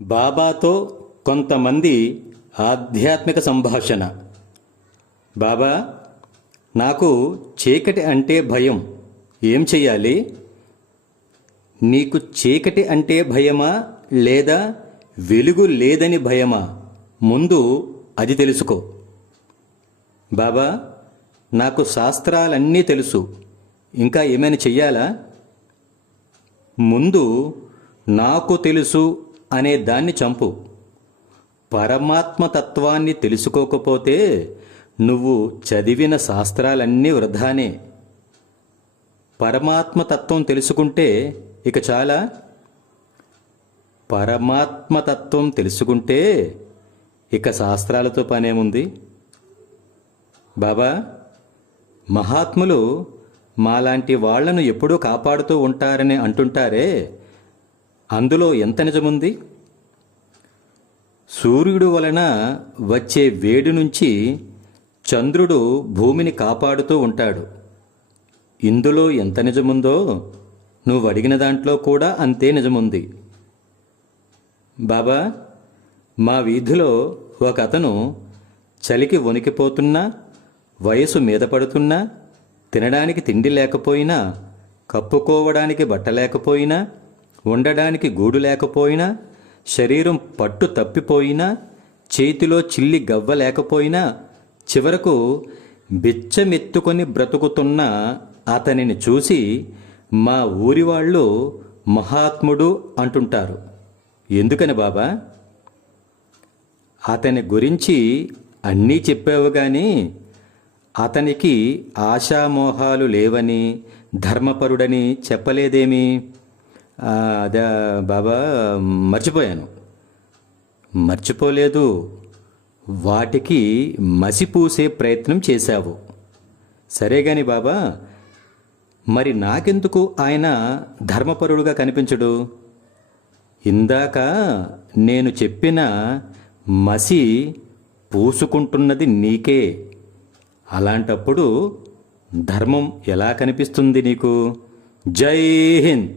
బాబాతో కొంతమంది ఆధ్యాత్మిక సంభాషణ. బాబా, నాకు చీకటి అంటే భయం, ఏం చెయ్యాలి? నీకు చీకటి అంటే భయమా లేదా వెలుగు లేదని భయమా? ముందు అది తెలుసుకో. బాబా, నాకు శాస్త్రాలన్నీ తెలుసు, ఇంకా ఏమైనా చెయ్యాలా? ముందు నాకు తెలుసు అనే దాన్ని చంపు. పరమాత్మ తత్వాన్ని తెలుసుకోకపోతే నువ్వు చదివిన శాస్త్రాలన్నీ వృధానే. పరమాత్మ తత్వం తెలుసుకుంటే ఇక చాలా. పరమాత్మ తత్వం తెలుసుకుంటే ఇక శాస్త్రాలతో పనేముంది? బాబా, మహాత్ములు మాలాంటి వాళ్లను ఎప్పుడూ కాపాడుతూ ఉంటారని అంటుంటారే, అందులో ఎంత నిజముంది? సూర్యుడు వలన వచ్చే వేడి నుంచి చంద్రుడు భూమిని కాపాడుతూ ఉంటాడు. ఇందులో ఎంత నిజముందో నువ్వు అడిగిన దాంట్లో కూడా అంతే నిజముంది. బాబా, మా వీధిలో ఒక అతను చలికి వణికిపోతున్నా, వయసు మీద పడుతున్నా, తినడానికి తిండి లేకపోయినా, కప్పుకోవడానికి బట్ట లేకపోయినా, ఉండడానికి గూడు లేకపోయినా, శరీరం పట్టు తప్పిపోయినా, చేతిలో చిల్లి గవ్వ లేకపోయినా, చివరకు బిచ్చమెత్తుకొని బ్రతుకుతున్న అతనిని చూసి మా ఊరి వాళ్ళు మహాత్ముడు అంటుంటారు. ఎందుకని బాబా? అతని గురించి అన్నీ చెప్పావు గాని అతనికి ఆశామోహాలు లేవని, ధర్మపరుడని చెప్పలేదేమి? అదే బాబా, మర్చిపోయాను. మర్చిపోలేదు, వాటికి మసిపూసే ప్రయత్నం చేశావు. సరే గాని బాబా, మరి నాకెందుకు ఆయన ధర్మపరుడుగా కనిపించడు? ఇందాక నేను చెప్పిన మసి పూసుకుంటున్నది నీకే. అలాంటప్పుడు ధర్మం ఎలా కనిపిస్తుంది నీకు? జై హింద్.